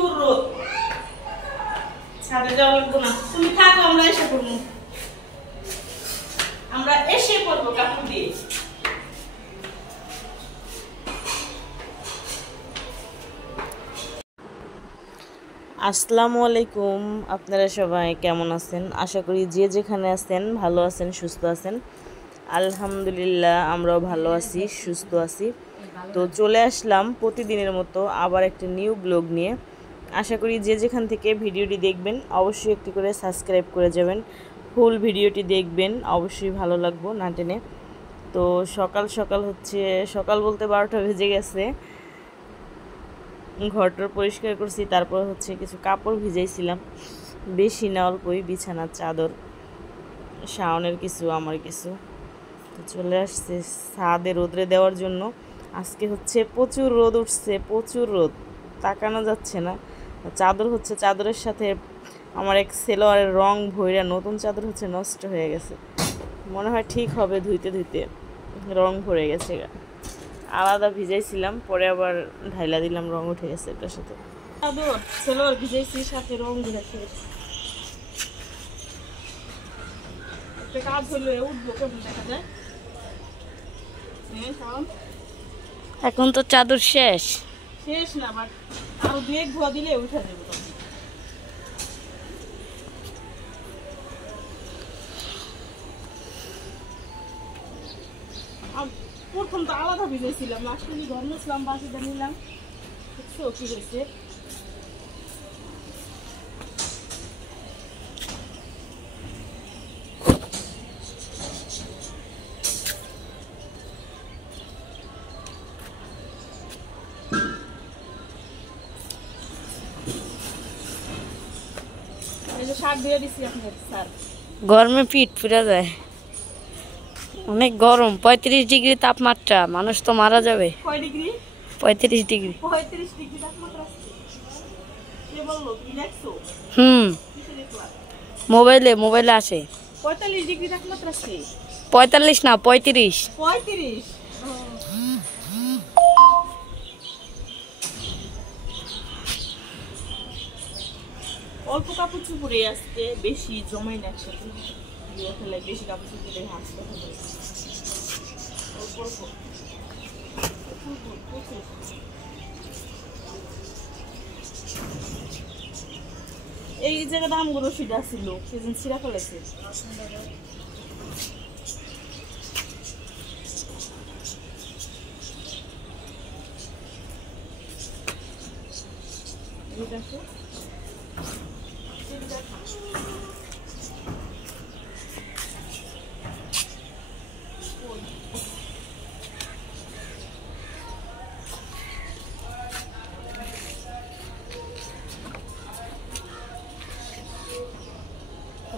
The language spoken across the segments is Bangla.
প্রচুর রোদ, ছাদে যাওয়া লাগবো না। তুমি থাকো, আমরা এসে পড়বো, কাপড় দিয়ে। আসসালামু আলাইকুম, আপনারা সবাই কেমন আছেন? আশা করি যে যেখানে আছেন ভালো আছেন, সুস্থ আছেন। আলহামদুলিল্লাহ আমরাও ভালো আছি, সুস্থ আছি। তো চলে আসলাম প্রতিদিনের মতো আবার একটা নিউ ব্লগ নিয়ে। আশা করি যে যেখান থেকে ভিডিওটি দেখবেন অবশ্যই একটি করে সাবস্ক্রাইব করে যাবেন, ফুল ভিডিওটি দেখবেন, অবশ্যই ভালো লাগবো না টেনে। তো সকাল সকাল সকাল বলতে 12টা বেজে গেছে। ঘরটা পরিষ্কার করছি, তারপর কিছু কাপড় ভিজাইছিলাম, বেশি না অল্পই, বিছানার চাদর, শাওনের কিছু, আমার কিছু। তো চলে আসছে ছাদে রোদরে দেওয়ার জন্য। আজকে প্রচুর রোদ উঠছে, প্রচুর রোদ, তাকানো যাচ্ছে না। চাদর চাদরের সাথে আমার এক সেলোয়ারের রং ভইরা নতুন চাদর নষ্ট হয়ে গেছে। মনে হয় ঠিক হবে ধুইতে ধুইতে, রং ভরে গেছে। আলাদা ভিজাইছিলাম, পরে আবার ঢাইলা দিলাম, রং উঠে গেছে এটার সাথে। চাদর সেলোয়ার ভিজাইছি, সাথে রং ঘুরেছে। একটা কাজ হলে উঠবো, কেমন দেখা যায়। এখন তো চাদর শেষ না, বাট আরো 2-1 ধোয়া দিলে উঠে যাবে। প্রথম তো আলাদা ভিজেছিলাম, লাস্টে ঘর মুছলাম, বাসিটা নিলাম, দেখছো কি হয়েছে। গরমে পিঠ পুড়ে যায়, অনেক গরম, 35 ডিগ্রি তাপমাত্রা, মানুষ তো মারা যাবে। 35 ডিগ্রি। মোবাইলে আসে 45 ডিগ্রি তাপমাত্রা। 45 না 35। অল্প কাপড় চুপড়ে আসতে, বেশি জমাই না একসাথে, বেশি কাপড় চুপড়ে হাসতে হবে। এই জায়গাটা আমগুলো সিধা ছিল, সেদিন ছিঁড়া ফেলেছে।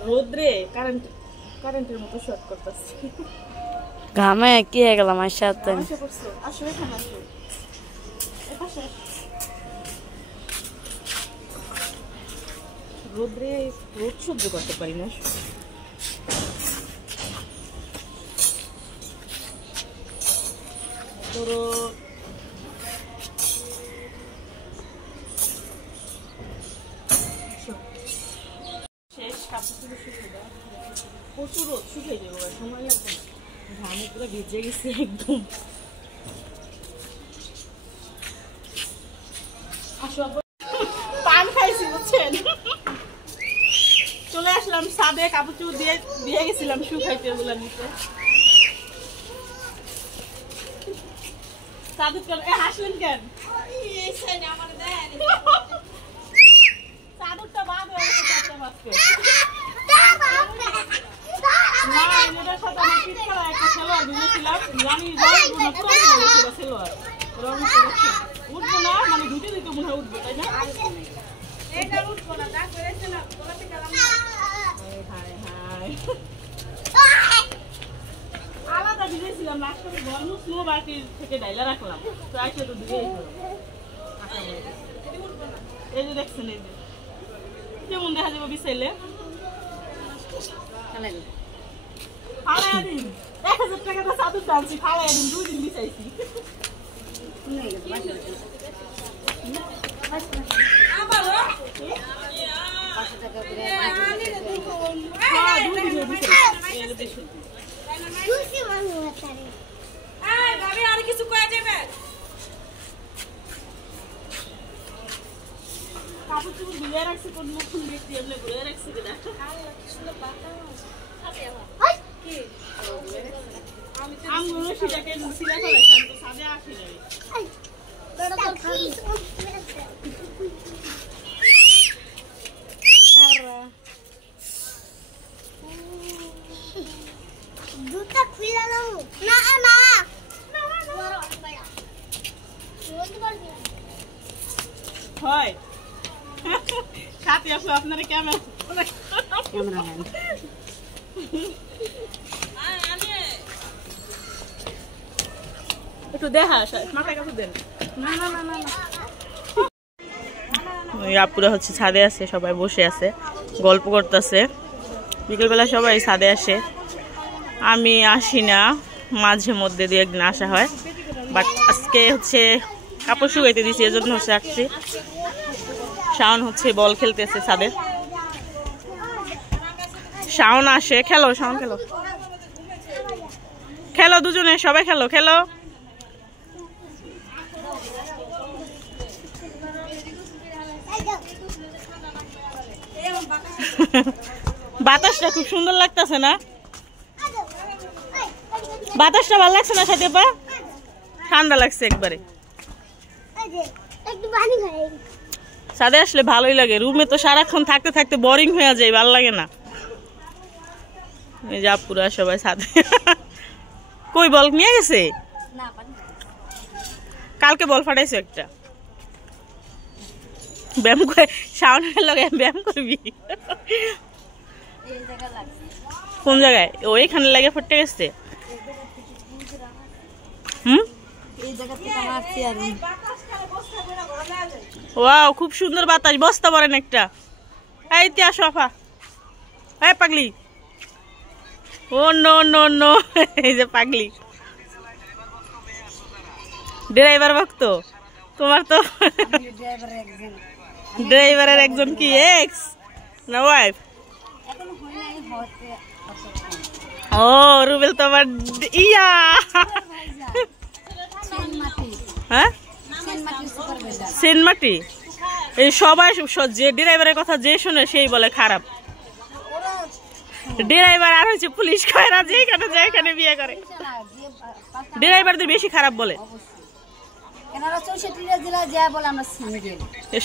রোদ্রে কারেন্টের মতো শর্ট করতেছে, ঘামে কি হয়ে গেলাম আমার সাথে। রোদ্রে রোদ সহ্য করতে পারি না। প্রচুর রোদ, শুকিয়ে যাবো, সময় লাগবে না। ঘামে পুরো ভিজে গেছে একদম। পান খাইছি বুঝছেন। চলে আসলাম ছাদে, কাপড় চুপড় দিয়ে গেছিলাম শুকাইতে, ওগুলা নিতে। হাসলেন কেন? চাদরটা বাদ হয়ে গেছে। উঠবো না, মানে ধুতে ধুতে মনে হয় উঠবো, তাই না? আলাদা ভিজেছিলাম, লাস্ট ঘর মুছলো, বাটির থেকে ডাইলা রাখলাম, তো আইসে তো ধুয়ে এই যে দেখছেন, এই যে কেমন দেখা যাবো বিছাইলে। 1000 টাকা তো চাদর টানছি, ফালাই দিন, 2 দিন বিছাইছি। দুটা খুলে নাও না না হয় সাথে আসলে আপনারা ক্যামেরাম্যান একটু দেখা মাথায় কাপড় দেন ওই আপুরা হচ্ছে ছাদে আছে, সবাই বসে আছে, গল্প করতেছে। বিকেলবেলা সবাই ছাদে আসে, আমি আসি না, মাঝে মধ্যে দিয়ে একদিন আসা হয়। বাট আজকে হচ্ছে কাপড় শুকাইতে দিয়েছি, এজন্য হচ্ছে আসছি। শাওন হচ্ছে বল খেলতেছে ছাদে। শাওন আসে, খেলো শাওন, খেলো খেলো দুজনে, সবাই খেলো খেলো। বাতাসটা খুব সুন্দর লাগতেছে না? বাতাসটা ভালো লাগছে না সাথে পা? ঠান্ডা লাগছে একবারে। ছাদে আসলে ভালোই লাগে, রুমে তো সারাক্ষণ থাকতে থাকতে বোরিং হয়ে যায়, ভালো লাগে না। এই যে আপুরা সবাই ছাদে। কই বল নিয়ে গেছে? কালকে বল ফাটাইছো একটা। ব্যায়াম করে শাওনের লগে ব্যায়াম করবি? কোন জায়গায়? ওইখানে লাগে ফুটে গেছে। ওয়াও, খুব সুন্দর বাতাস, বস্তা পড়েন একটা। এই তিয়া সোফা, এই পাগলি। ও নো নো নো, এই যে পাগলি ড্রাইভার ভক্ত। তোমার তো ড্রাইভারের একজন কি এক্স না ওয়াইফ? ও রুবেল তোমার ইয়া, হ্যাঁ সেনমাটি। এই সবাই যে ড্রাইভারের কথা যে শুনে সেই বলে খারাপ ড্রাইভার, আর হচ্ছে পুলিশ কয়রা যেখানে যেখানে বিয়ে করে ড্রাইভারদের বেশি খারাপ বলে।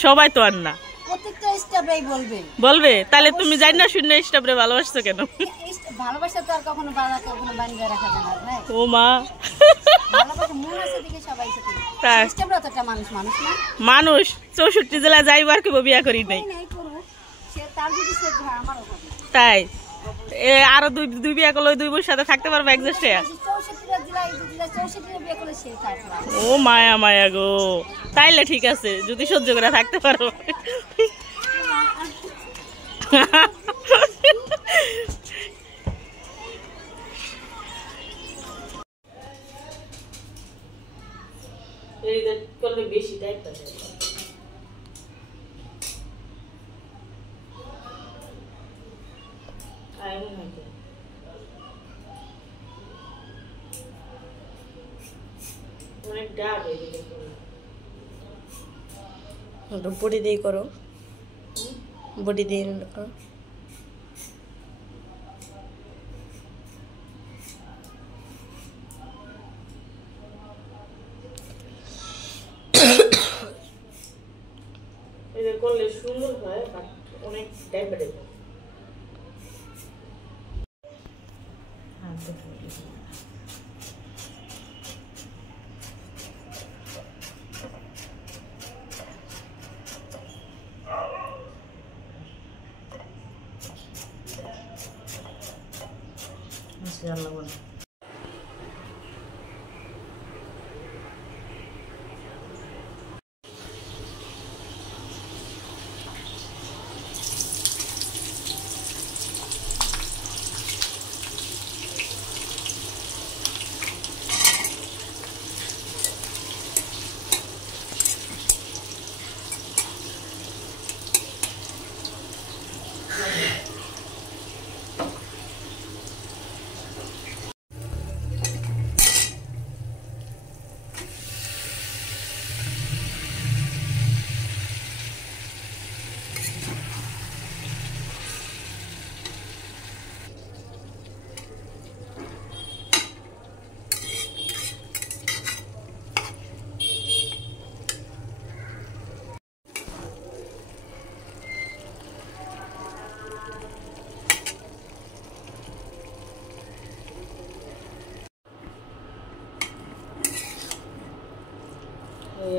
সবাই তো আর না বলবে, তাহলে তুমি জানি না শূন্য স্টাফরে ভালোবাসছো কেন? ভালোবাসা তো আর কখনো বানিয়ে রাখা যায় না। ও মা, মানুষ 64 জেলা যাইবার কেউ বিয়া করি নাই, তাই আরো দুই বিয়া করলে দুই বউর সাথে থাকতে পারবো একজাস্ট। ও মায়া মায়া গো, তাইলে ঠিক আছে, যদি সহ্য করে থাকতে পারো। বেশি টাইপটা বডি দিয়ে করো, বডি দিয়ে করো। করলে সুন্দর হয়, অনেক টাইপের। আল্লাহ বলে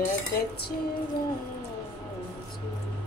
একাছে বাঁচি।